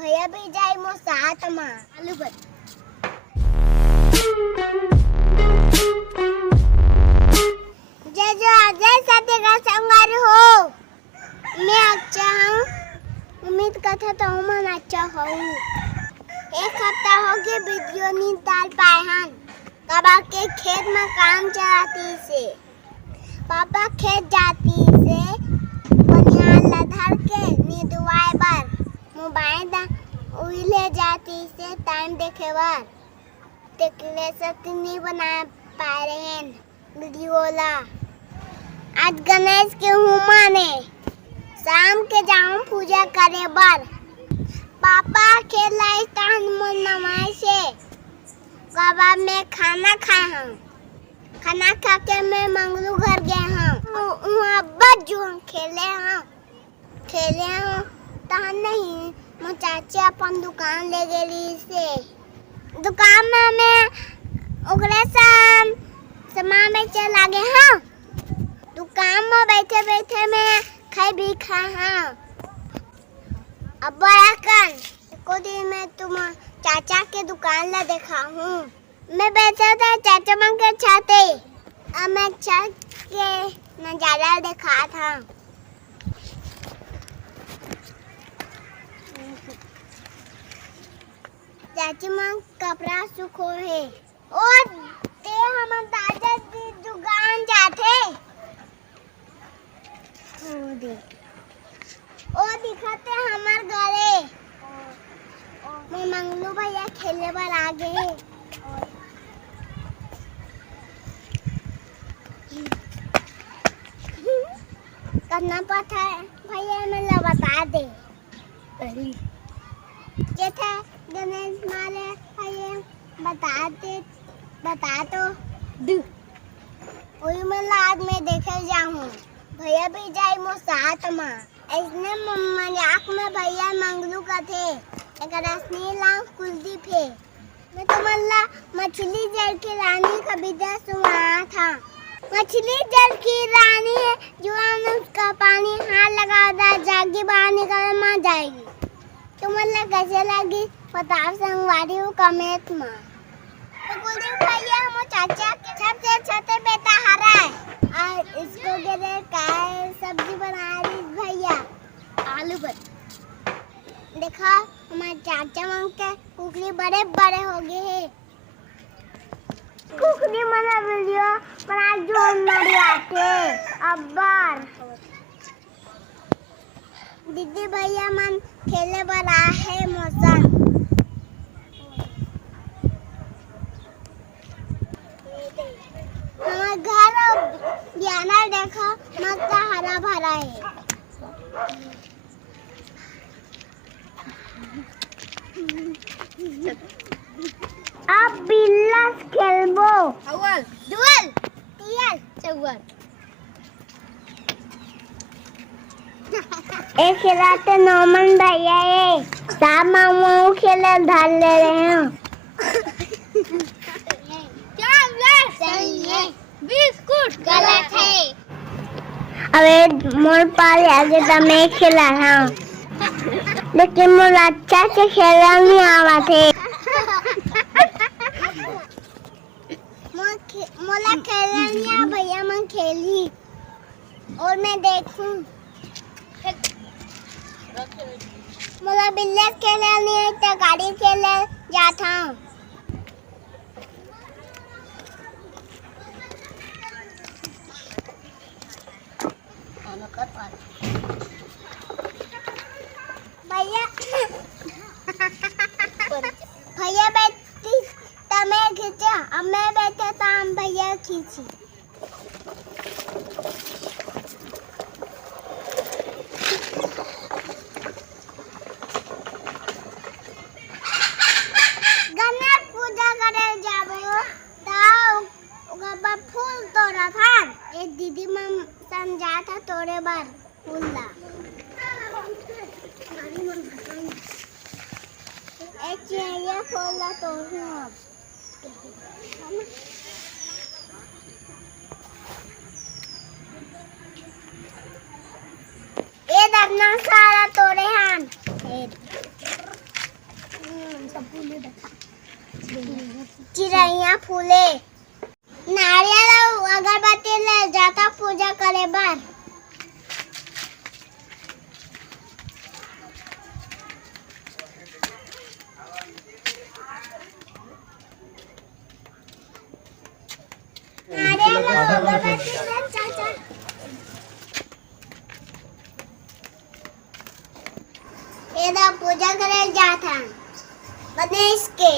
भैया भी जाए मो साथ मा आलू बत जो अजय साथे का संगार हो मैं अच्छा हूँ। उम्मीद करता तो मैं अच्छा हूँ। एक हफ्ता हो गया वीडियो नहीं डाल पाए हैं। कबा के खेत में काम चलाती से पापा खेत जाती से बनियान लधर के नी दुआए बार मोबाइल ले जाती से टाइम देखे बार तेकले से नहीं बना पा रहे हैं वीडियो ला। आज गणेश के हुमा ने शाम के जाऊं पूजा करे बार पापा खेला स्थान मन नमाय से कबाब में खाना खाए हूँ। खाना खा के मैं मंगलू घर गए हूँ। वहाँ बच्चों खेले हूँ तहाँ नहीं मैं चाची अपन दुकान ले गई से दुकान में मैं उगले सामान बेचे लागे हूँ। दुकान में बैठे बैठे मैं खाई भी खा हूँ। अब बड़ा कर को दिन में तुम चाचा के दुकान ला देखा हूँ। मैं बैठा था चाचा मां के छाते अब मैं छत के नजारा देखा था। चाची मां कपड़ा सुखो है और ते हम दादा की दुकान जाते ओ दिखाते हमार घरे मैं मंगलू भैया खेलने पर आ गए। करना पता है भैया मैं बता दे जैसे गणेश मारे भैया बता तो वही मैं आज में देखे जाऊँ। भैया भी जाए मो साथ माँ इसने मजाक में भैया मंगलू का थे एक रसनी लांग कुलदीप है। मैं तो मल्ला मछली जल की रानी का विदा सुना था। मछली जल की रानी है जो उसका पानी हाथ लगा जागी बाहर निकल मां जाएगी। तो मल्ला कैसे लगी बताओ संगवारी हो कमेंट में। तो कुलदीप भैया हम चाचा के सबसे छोटे बेटा हरा है और इसको गिरे काय सब्जी बना रही भैया आलू बत देखा हमारे चाचा मां के कुकरी बड़े बड़े हो गए हैं। कुकरी मना वीडियो बना जो मरी आते अब्बार दीदी भैया मन खेले बड़ा है मौसम हमारे घर बियाना देखा मस्त हरा भरा है। अब बिल्लास खेलबो अव्वल दुअल तियल चौवन एक खिलाते नॉर्मन भैया ये साहब मामू खेले ढाल ले रहे हैं। क्या सही है बिस्कुट गलत है। अबे मोर पाल आगे तो मैं खेला हूँ लेकिन मोर अच्छा से खेलना नहीं आवा थे। मोला खेलना भैया मैं खेली और मैं देखूं मोला बिल्ले खेलना नहीं तो गाड़ी खेलने जाता हूँ। भैया भैया बैठी तमे खींचा अब मैं बैठे तो हम भैया खींची। गणेश पूजा करे जाबो तो फूल तोड़ा था एक दीदी मम समझा था तोड़े बार फूल ला एक चाहिए फूल ला तोड़ना ये अपना सारा तोड़े हैं। चिड़ैया फूले नारियल और अगरबत्ती ले जाता पूजा करे बार नारियल और अगरबत्ती ले चाचा ये पूजा करे जाता गणेश के